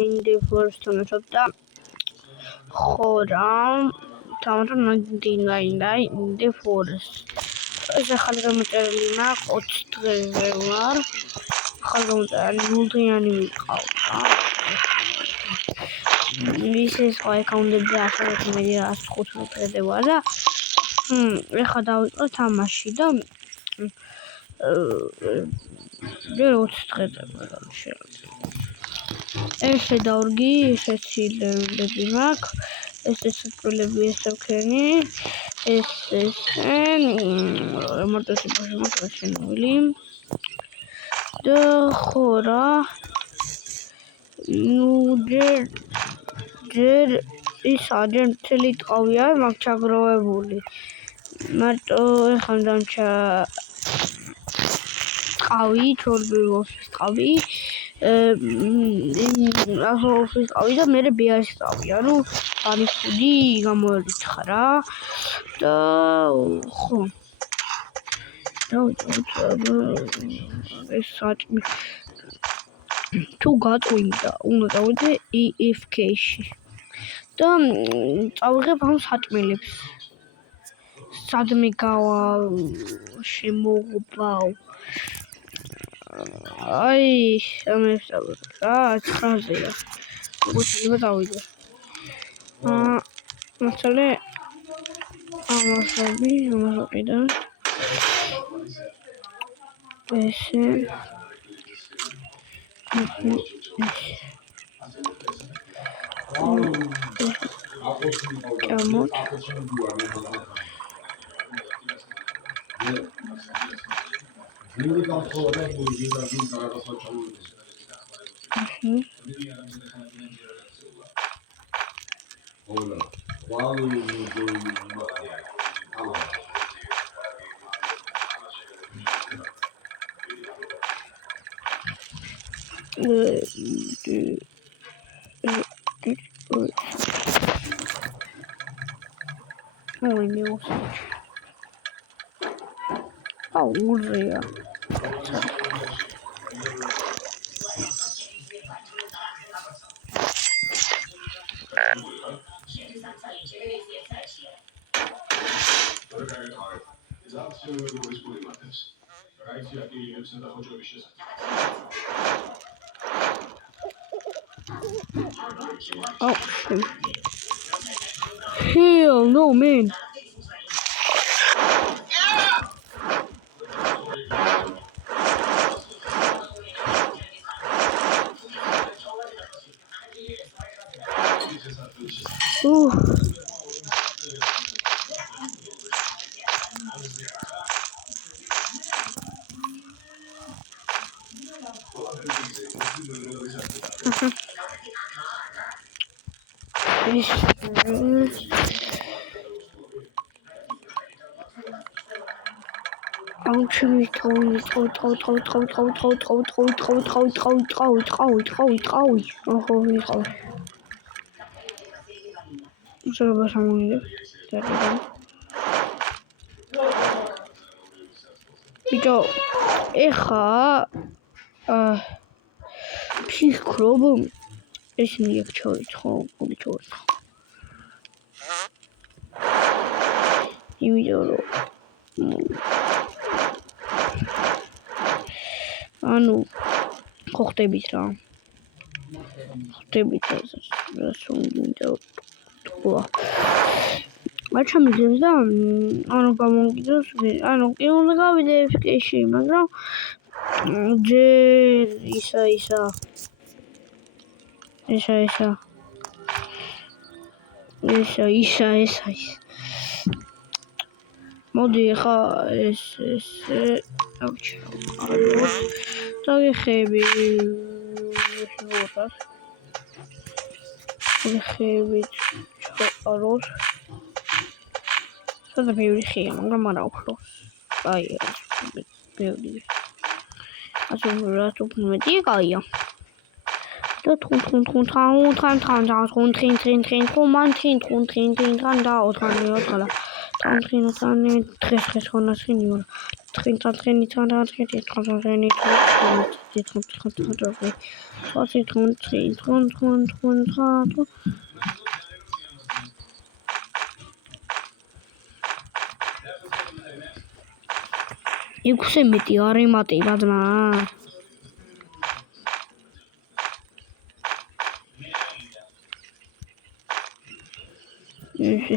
in the forest on the Horam, town in the forest. As a Halgamatelina, Ostrevor, Halgamal, Multian. This is why I counted the after media as the water. Ეხა თამაში და ვერც წხედება ესე დავრგი ესეთი ლევლები მაქვს ეს პრობლემები ესქენი ეს მარტოსი მოშენული და ხორა ნუ ჯერ ის აჯენტელი ტყავია მაგ ჩაგროვებული მარტო ეხლა დამჩა ტყავი ჩორბილოს ტყავი ახალ ტყავი და მე ბიარის ტყავი ანუ არიფუდი გამოერითხა რა და ხო ეს საჭმი თუ გაწვინდა უნდა დავიდე EFK-ში და წავიღებ ამ საჭმელებს სადმე გავა შემოღბავ აი ამესწავლე რა 9-ზეა მოგვიძლია დავიდე მასალე ამასობიდან ესე Amot. Ой, милость. Оружие. Oh, shit. Hell no, man. Ooh. Actually, Então, errar psicrobo esse me achou e ანუ ხოხტებით რა ხოხტებით ეს უნდა თქვა მაჩამიდეს და ანუ გამომგიძოს ანუ კი უნდა გავიდე FK-ში მაგრამ ჯერ ისა მოდი ხა ეს დაგიხები ვიღოთ ჩაყაროს სადა ბევრი ხია მაგრამ არა უხლოს აი ბევრი ასე რა თუ მეტი გაია და თუნ და Tantrine დღეს ხონასინიო. Tantrine Ikuse meti arimati badma.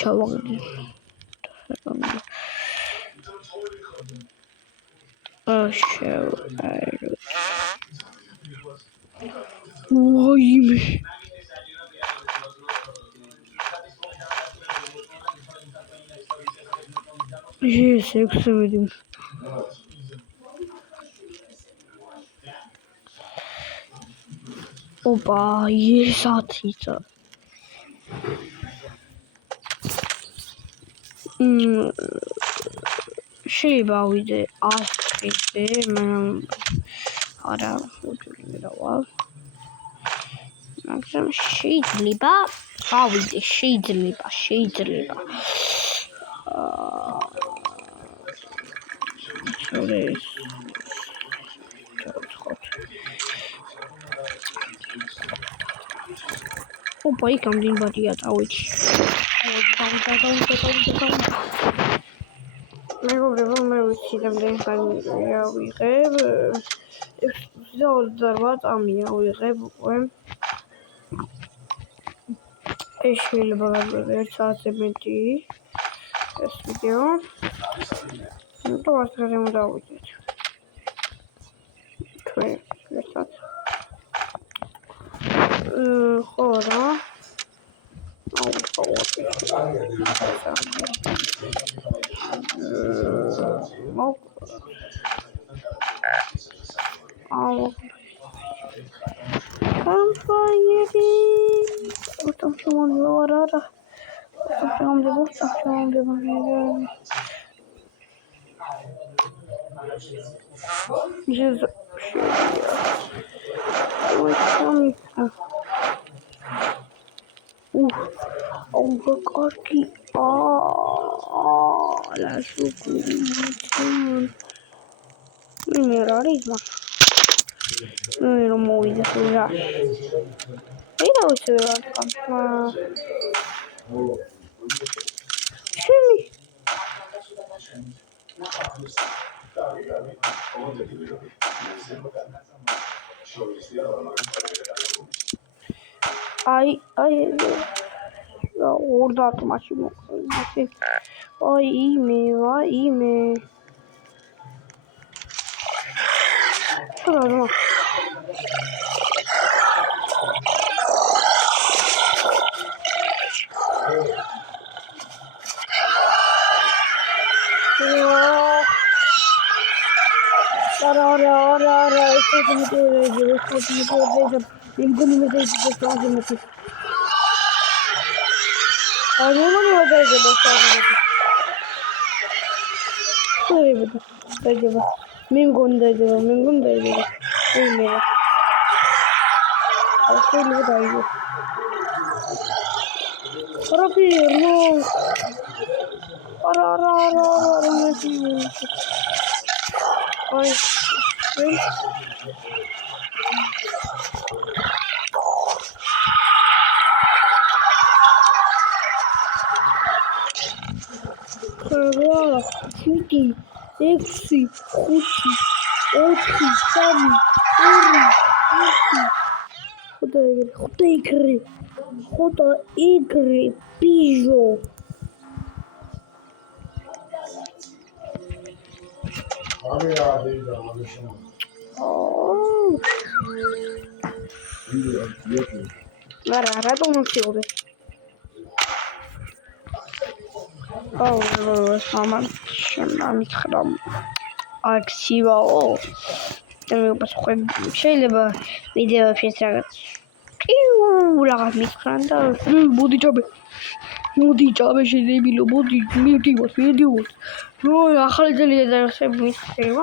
Şavagdi. Aşağı. Vay be. Sevmedim. Opa, satıysa. Bavide aşkıydı. Ben ara ucuyla var. Akşam liba. Bavide liba. Şöyle. Opa, ikam din badiyat avuç. მეგობრებო, მე ვიცი რამდენი ხანი ავიღებ. 28 წამია ავიღებ უკვე. ეს შეიძლება გავიგე 1 საათზე მეტი ეს ვიდეო. ნუ ვასწრებ უნდა დავიდეთ. თქვენ ერთად. ხო რა. Корки. La Mineralismo. No mówi za to ja. Ile uczyłam tam? Czyli. Ay. Orada atmışım. Ay iyi mi? Şurada. Ara. İstediğimi göreceğim. İlgimi göreceğim. Anlamam ne olacak acaba? Acaba. Mingonda acaba. Öyle. Aslında bu da iyi. Arapıyor. Ara. Ay. Kara, Çiki, Eksi, Kuki, Oki, Sami, Uri, Хода игры, Пижо. Рядом учил. Саман მითხრა აქცივაო და შეიძლება ვიდეოშიც რაღაც რაღაც მითხრან და მოდი ჭაბე შედებილო მოდი მიდივართ ნუ ახალი ძალიან დაიხსები მითხრება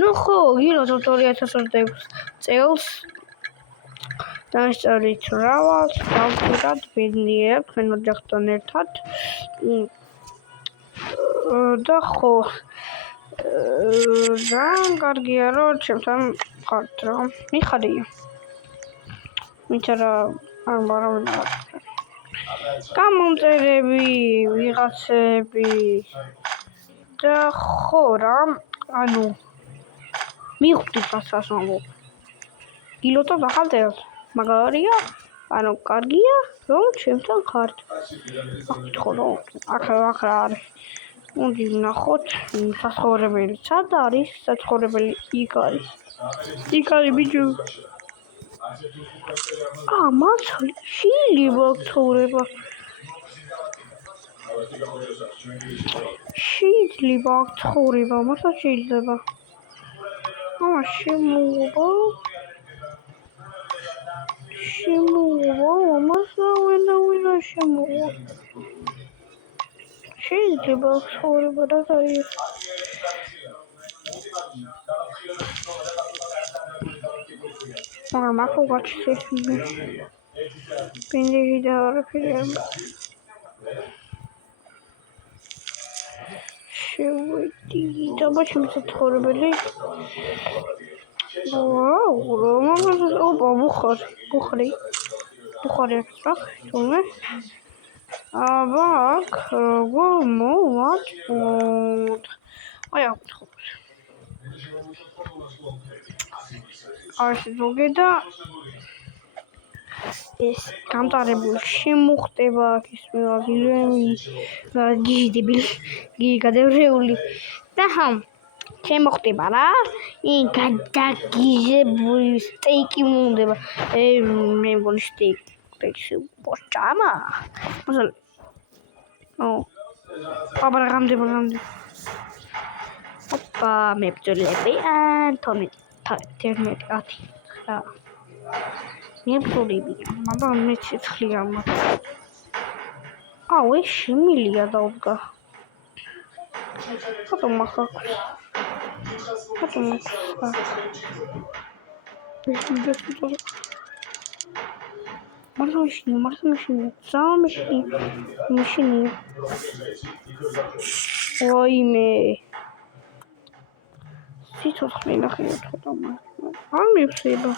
ნუ ხო გინდათ 2026 წელს დაასწავლეთ რავალს დავწერათ ბედნიერად თქვენ ოჯახთან ერთად და ხო რა კარგია რომ ჩემთან ხართ რა მიხარია მითარა არ მარავინ გამომწერები ვიღაცები და ხო რა ანუ მივხვდით რასაც ვამბობ გილოცავთ ახალწელს მაგარია ანუ კარგია რომ ჩემთან ხართ ხო რომ აქ რა არის უნდა ვნახოთ საცხოვრებელი სად არის საცხოვრებელი იქ არის ბიჭო მართალი შეიძლება ცხოვრება შეიძლება ცხოვრება მართლა შეიძლება შემოვა ამასა ვენა შემოვა შეიძლება ცხოვრება რა არის მაგრამ ახლა გაჩვენე პინდიში და არაფერია შევედი დაბაჩემ საცხოვრებელი ვაუ რომანს ოპა ბუხარი რა თუმე აბა აქ მოვაწყოთ აი ახლა ასე ზოგედა ეს გამტარებული შემოხდება ის გიჟდები გადავრეული და შემოხდება რა გადაგიჟებული სტეიკი მომდება მე მგონი სტეიკი ბოჭამა მასალ აბა რამდენი ოპა მებრძოლები თომი 10 რა მებრძოლები აბა მე ცეცხლია ეს შემილია დაუდგა ხატო მაქვს მაშინ ვაიმე სიცოცხლე ნახე ცოტა არ მივხვდება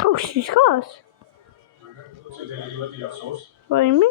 თავშის გას ვაიმე